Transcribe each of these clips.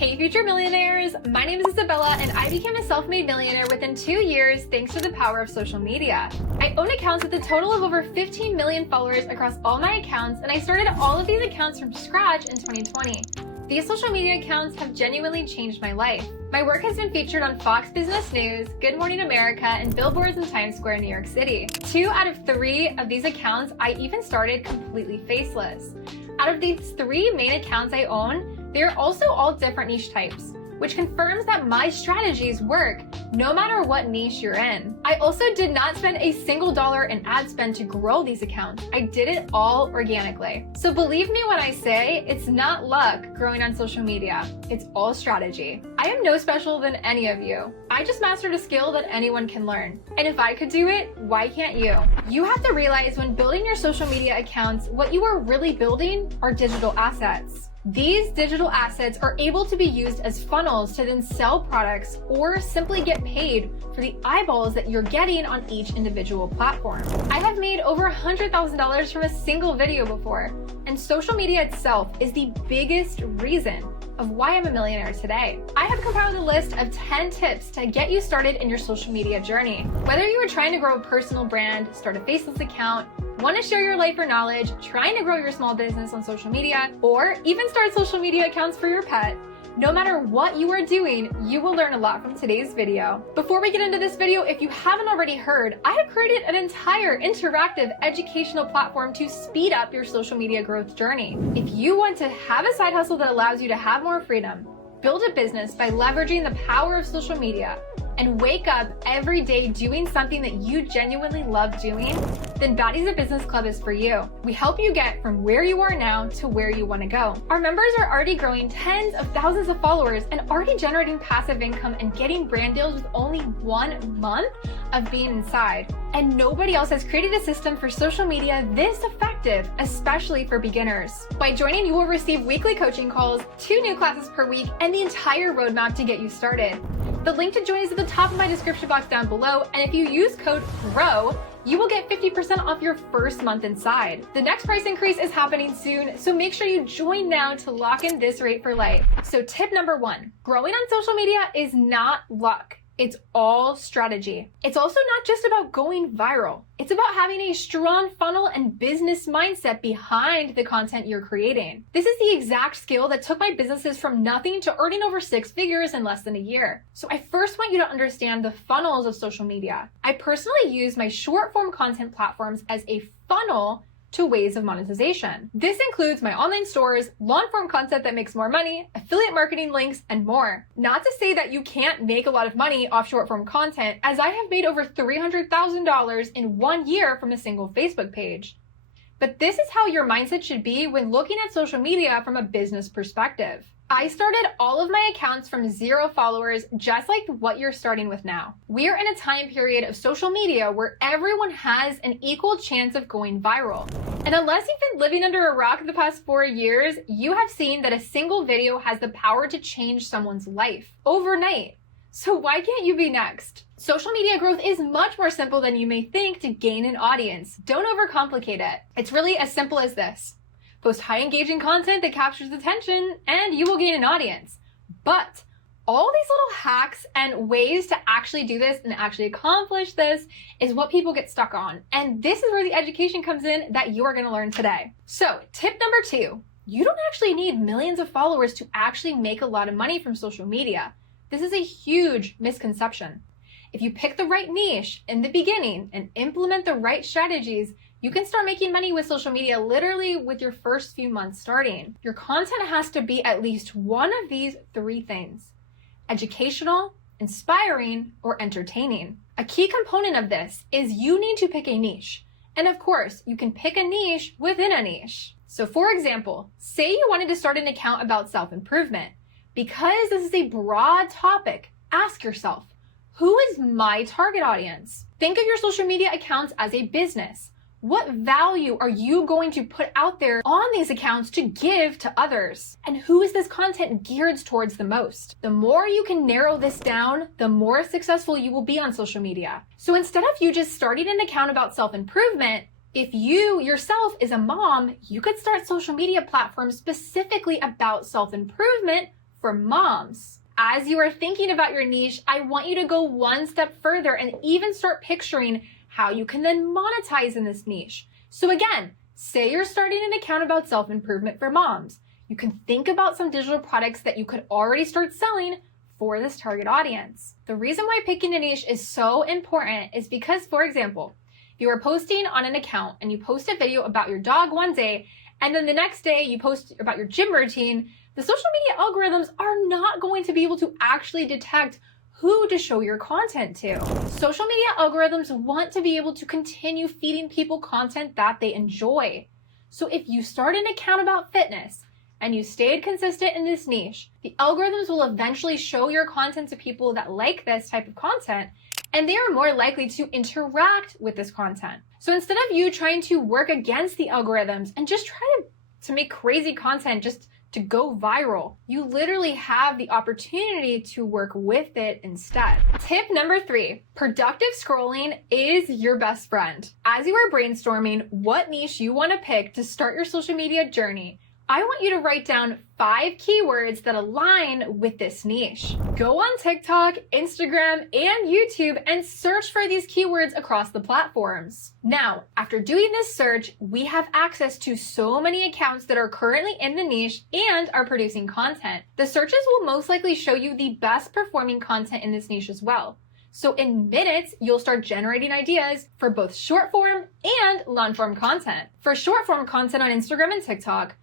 Hey future millionaires, my name is Isabella and I became a self-made millionaire within 2 years thanks to the power of social media. I own accounts with a total of over 15 million followers across all my accounts, and I started all of these accounts from scratch in 2020. These social media accounts have genuinely changed my life. My work has been featured on Fox Business News, Good Morning America, and billboards in Times Square, New York City. 2 out of 3 of these accounts I even started completely faceless. Out of these 3 main accounts I own, they are also all different niche types, which confirms that my strategies work no matter what niche you're in. I also did not spend a single dollar in ad spend to grow these accounts. I did it all organically. So believe me when I say it's not luck growing on social media. It's all strategy. I am no special than any of you. I just mastered a skill that anyone can learn. And if I could do it, why can't you? You have to realize when building your social media accounts, what you are really building are digital assets. These digital assets are able to be used as funnels to then sell products or simply get paid for the eyeballs that you're getting on each individual platform. I have made over $100,000 from a single video before, and social media itself is the biggest reason of why I'm a millionaire today. I have compiled a list of 10 tips to get you started in your social media journey. Whether you are trying to grow a personal brand, start a faceless account, want to share your life or knowledge, trying to grow your small business on social media, or even start social media accounts for your pet, no matter what you are doing, you will learn a lot from today's video. Before we get into this video, if you haven't already heard, I have created an entire interactive educational platform to speed up your social media growth journey. If you want to have a side hustle that allows you to have more freedom, build a business by leveraging the power of social media, and wake up every day doing something that you genuinely love doing, then Baddies of Business Club is for you. We help you get from where you are now to where you want to go. Our members are already growing tens of thousands of followers and already generating passive income and getting brand deals with only 1 month of being inside. And nobody else has created a system for social media this effective, especially for beginners. By joining, you will receive weekly coaching calls, 2 new classes per week, and the entire roadmap to get you started. The link to join is at the top of my description box down below, and if you use code GROW, you will get 50% off your first month inside. The next price increase is happening soon, so make sure you join now to lock in this rate for life. So tip number 1, growing on social media is not luck. It's all strategy. It's also not just about going viral. It's about having a strong funnel and business mindset behind the content you're creating. This is the exact skill that took my businesses from nothing to earning over 6 figures in less than a year. So I first want you to understand the funnels of social media. I personally use my short form content platforms as a funnel to ways of monetization. This includes my online stores, long form content that makes more money, affiliate marketing links, and more. Not to say that you can't make a lot of money off short form content, as I have made over $300,000 in 1 year from a single Facebook page. But this is how your mindset should be when looking at social media from a business perspective. I started all of my accounts from 0 followers, just like what you're starting with now. We are in a time period of social media where everyone has an equal chance of going viral. And unless you've been living under a rock the past 4 years, you have seen that a single video has the power to change someone's life overnight. So why can't you be next? Social media growth is much more simple than you may think to gain an audience. Don't overcomplicate it. It's really as simple as this. Post high engaging content that captures attention and you will gain an audience. But all these little hacks and ways to actually do this and actually accomplish this is what people get stuck on. And this is where the education comes in that you are going to learn today. So tip number 2, you don't actually need millions of followers to actually make a lot of money from social media. This is a huge misconception. If you pick the right niche in the beginning and implement the right strategies, you can start making money with social media literally with your first few months starting. Your content has to be at least one of these 3 things: educational, inspiring, or entertaining. A key component of this is you need to pick a niche. And of course, you can pick a niche within a niche. So for example, say you wanted to start an account about self-improvement. Because this is a broad topic, ask yourself, who is my target audience? Think of your social media accounts as a business. What value are you going to put out there on these accounts to give to others? And who is this content geared towards the most? The more you can narrow this down, the more successful you will be on social media. So instead of you just starting an account about self-improvement, if you yourself is a mom, you could start social media platforms specifically about self-improvement for moms. As you are thinking about your niche, I want you to go one step further and even start picturing how you can then monetize in this niche. So again, say you're starting an account about self-improvement for moms. You can think about some digital products that you could already start selling for this target audience. The reason why picking a niche is so important is because, for example, if you are posting on an account and you post a video about your dog one day, and then the next day you post about your gym routine, the social media algorithms are not going to be able to actually detect who to show your content to. Social media algorithms want to be able to continue feeding people content that they enjoy. So if you start an account about fitness and you stayed consistent in this niche, the algorithms will eventually show your content to people that like this type of content, and they are more likely to interact with this content. So instead of you trying to work against the algorithms and just try to make crazy content just to go viral, you literally have the opportunity to work with it instead. Tip number 3, productive scrolling is your best friend. As you are brainstorming what niche you want to pick to start your social media journey, I want you to write down 5 keywords that align with this niche. Go on TikTok, Instagram, and YouTube and search for these keywords across the platforms. Now, after doing this search, we have access to so many accounts that are currently in the niche and are producing content. The searches will most likely show you the best performing content in this niche as well. So in minutes, you'll start generating ideas for both short form and long form content. For short form content on Instagram and TikTok,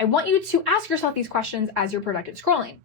I want you to ask yourself these questions as you're productive scrolling.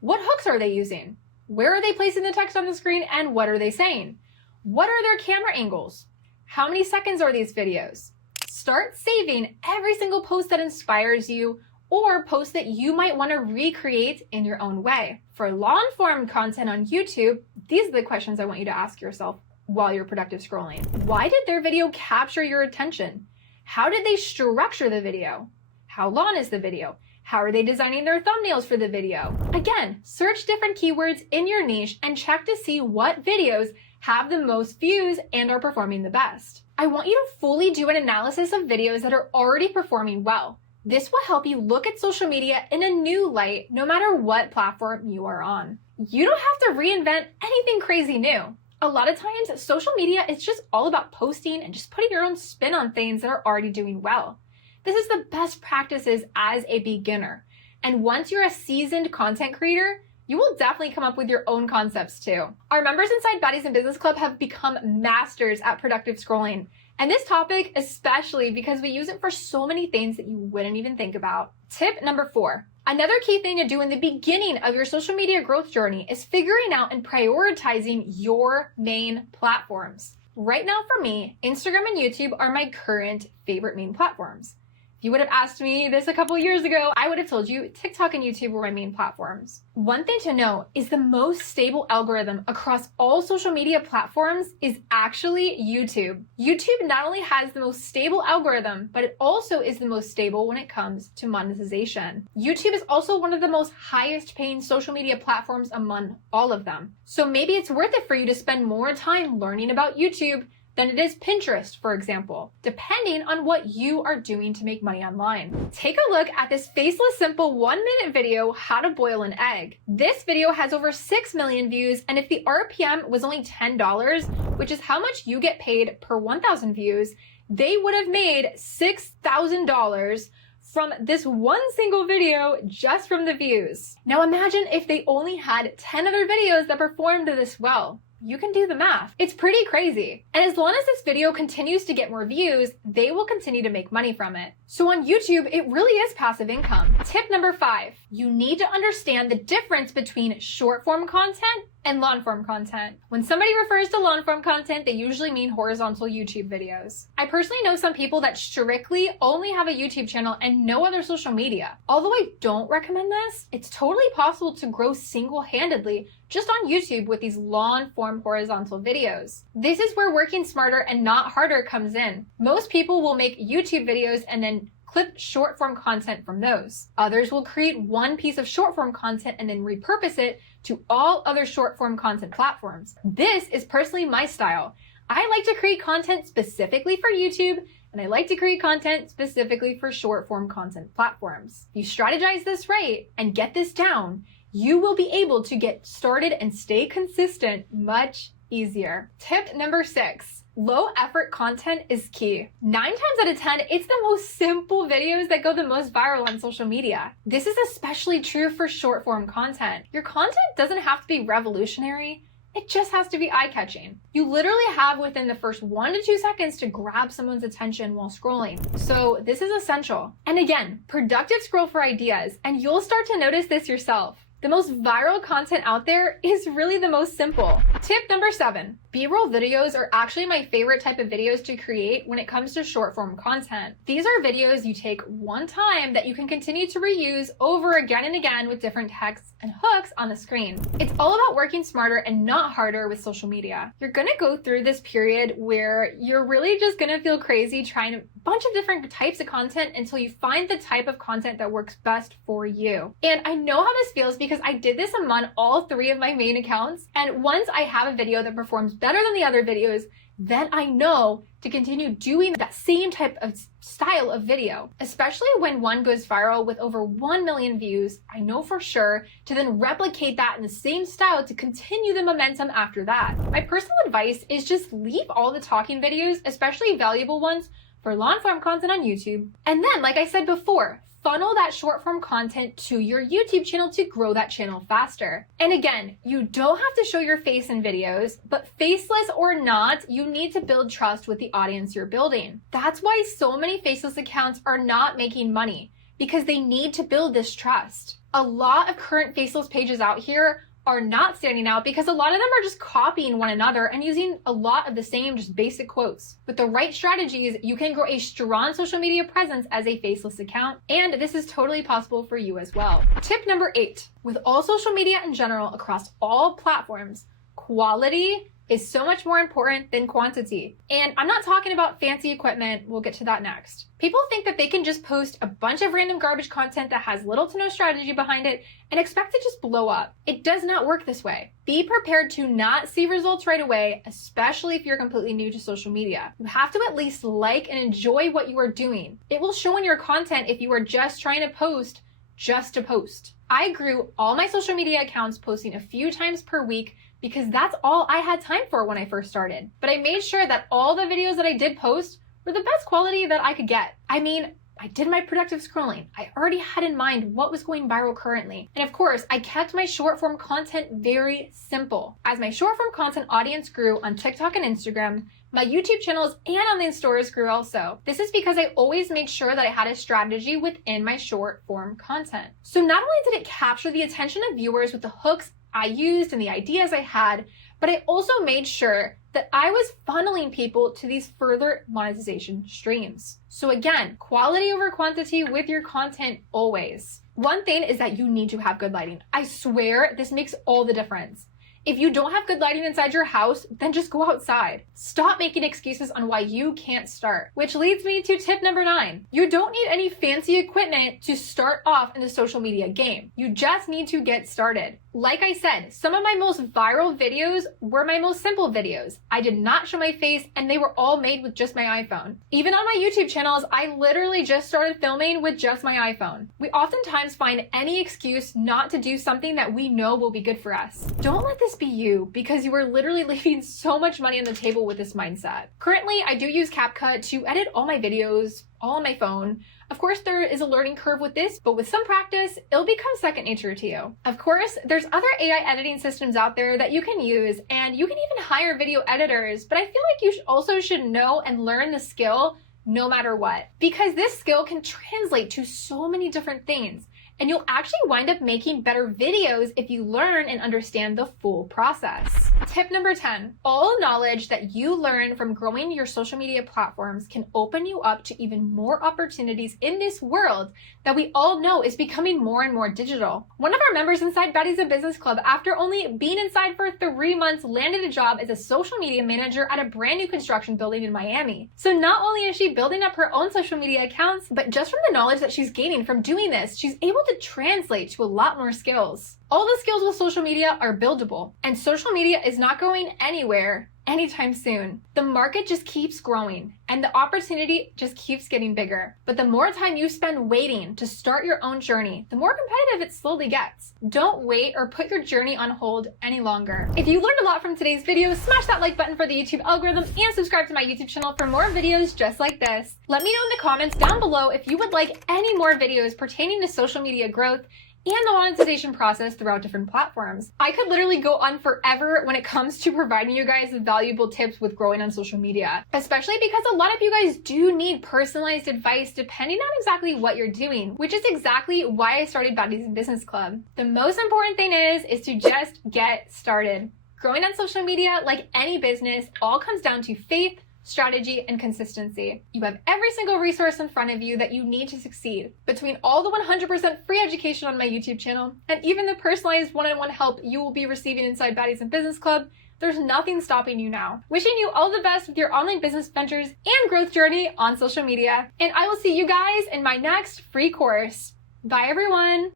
What hooks are they using? Where are they placing the text on the screen, and what are they saying? What are their camera angles? How many seconds are these videos? Start saving every single post that inspires you or post that you might want to recreate in your own way. For long form content on YouTube, these are the questions I want you to ask yourself while you're productive scrolling. Why did their video capture your attention? How did they structure the video? How long is the video? How are they designing their thumbnails for the video? Again, search different keywords in your niche and check to see what videos have the most views and are performing the best. I want you to fully do an analysis of videos that are already performing well. This will help you look at social media in a new light, no matter what platform you are on. You don't have to reinvent anything crazy new. A lot of times, social media is just all about posting and just putting your own spin on things that are already doing well. This is the best practices as a beginner. And once you're a seasoned content creator, you will definitely come up with your own concepts too. Our members inside Baddies in Business Club have become masters at productive scrolling. And this topic especially because we use it for so many things that you wouldn't even think about. Tip number 4. Another key thing to do in the beginning of your social media growth journey is figuring out and prioritizing your main platforms. Right now for me, Instagram and YouTube are my current favorite main platforms. If you would have asked me this a couple years ago, I would have told you TikTok and YouTube were my main platforms. One thing to know is the most stable algorithm across all social media platforms is actually YouTube. YouTube not only has the most stable algorithm, but it also is the most stable when it comes to monetization. YouTube is also one of the most highest paying social media platforms among all of them. So maybe it's worth it for you to spend more time learning about YouTube than it is Pinterest, for example, depending on what you are doing to make money online. Take a look at this faceless, simple 1-minute video, how to boil an egg. This video has over 6 million views, and if the RPM was only $10, which is how much you get paid per 1,000 views, they would have made $6,000 from this one single video just from the views. Now imagine if they only had 10 other videos that performed this well. You can do the math. It's pretty crazy. And as long as this video continues to get more views, they will continue to make money from it. So on YouTube, it really is passive income. Tip number 5, you need to understand the difference between short form content and long form content. When somebody refers to long form content, they usually mean horizontal YouTube videos. I personally know some people that strictly only have a YouTube channel and no other social media. Although I don't recommend this, it's totally possible to grow single-handedly just on YouTube with these long form horizontal videos. This is where working smarter and not harder comes in. Most people will make YouTube videos and then clip short form content from those. Others will create one piece of short form content and then repurpose it to all other short form content platforms. This is personally my style. I like to create content specifically for YouTube, and I like to create content specifically for short form content platforms. If you strategize this right and get this down, you will be able to get started and stay consistent much easier. Tip number 6. Low effort content is key. 9 times out of 10, it's the most simple videos that go the most viral on social media. This is especially true for short form content. Your content doesn't have to be revolutionary. It just has to be eye-catching. You literally have within the first 1 to 2 seconds to grab someone's attention while scrolling. So this is essential. And again, productive scroll for ideas, and you'll start to notice this yourself. The most viral content out there is really the most simple. Tip number 7. B-roll videos are actually my favorite type of videos to create when it comes to short form content. These are videos you take one time that you can continue to reuse over again and again with different texts and hooks on the screen. It's all about working smarter and not harder with social media. You're gonna go through this period where you're really just gonna feel crazy trying a bunch of different types of content until you find the type of content that works best for you. And I know how this feels because I did this among all 3 of my main accounts. And once I have a video that performs better than the other videos, then I know to continue doing that same type of style of video. Especially when one goes viral with over 1 million views, I know for sure to then replicate that in the same style to continue the momentum after that. My personal advice is just leave all the talking videos, especially valuable ones, for long form content on YouTube. And then, like I said before, funnel that short form content to your YouTube channel to grow that channel faster. And again, you don't have to show your face in videos, but faceless or not, you need to build trust with the audience you're building. That's why so many faceless accounts are not making money, because they need to build this trust. A lot of current faceless pages out here are not standing out because a lot of them are just copying one another and using a lot of the same just basic quotes. With the right strategies, you can grow a strong social media presence as a faceless account, and this is totally possible for you as well. Tip number 8. With all social media in general across all platforms, quality is so much more important than quantity. And I'm not talking about fancy equipment, we'll get to that next. People think that they can just post a bunch of random garbage content that has little to no strategy behind it and expect to just blow up. It does not work this way. Be prepared to not see results right away, especially if you're completely new to social media. You have to at least like and enjoy what you are doing. It will show in your content if you are just trying to post just to post. I grew all my social media accounts posting a few times per week because that's all I had time for when I first started. But I made sure that all the videos that I did post were the best quality that I could get. I mean, I did my productive scrolling. I already had in mind what was going viral currently. And of course, I kept my short form content very simple. As my short form content audience grew on TikTok and Instagram, my YouTube channels and online stores grew also. This is because I always made sure that I had a strategy within my short form content. So not only did it capture the attention of viewers with the hooks I used and the ideas I had, but I also made sure that I was funneling people to these further monetization streams. So again, quality over quantity with your content always. One thing is that you need to have good lighting. I swear this makes all the difference. If you don't have good lighting inside your house, then just go outside. Stop making excuses on why you can't start. Which leads me to tip number 9. You don't need any fancy equipment to start off in the social media game. You just need to get started. Like I said, some of my most viral videos were my most simple videos. I did not show my face and they were all made with just my iPhone. Even on my YouTube channels, I literally just started filming with just my iPhone. We oftentimes find any excuse not to do something that we know will be good for us. Don't let this be you, because you are literally leaving so much money on the table with this mindset. Currently, I do use CapCut to edit all my videos, all on my phone. Of course, there is a learning curve with this, but with some practice, it'll become second nature to you. Of course, there's other AI editing systems out there that you can use, and you can even hire video editors, but I feel like you also should know and learn the skill no matter what, because this skill can translate to so many different things. And you'll actually wind up making better videos if you learn and understand the full process. Tip number 10, all knowledge that you learn from growing your social media platforms can open you up to even more opportunities in this world that we all know is becoming more and more digital. One of our members inside Baddies in Business Club, after only being inside for 3 months, landed a job as a social media manager at a brand new construction building in Miami. So not only is she building up her own social media accounts, but just from the knowledge that she's gaining from doing this, she's able to translate to a lot more skills. All the skills with social media are buildable, and social media is not going anywhere anytime soon. The market just keeps growing, and the opportunity just keeps getting bigger. But the more time you spend waiting to start your own journey, the more competitive it slowly gets. Don't wait or put your journey on hold any longer. If you learned a lot from today's video, smash that like button for the YouTube algorithm and subscribe to my YouTube channel for more videos just like this. Let me know in the comments down below if you would like any more videos pertaining to social media growth and the monetization process throughout different platforms. I could literally go on forever when it comes to providing you guys valuable tips with growing on social media, especially because a lot of you guys do need personalized advice depending on exactly what you're doing, which is exactly why I started Baddies in Business Club. The most important thing is to just get started. Growing on social media, like any business, all comes down to faith, strategy, and consistency. You have every single resource in front of you that you need to succeed. Between all the 100% free education on my YouTube channel, and even the personalized one-on-one help you will be receiving inside Baddies in Business Club, there's nothing stopping you now. Wishing you all the best with your online business ventures and growth journey on social media. And I will see you guys in my next free course. Bye everyone!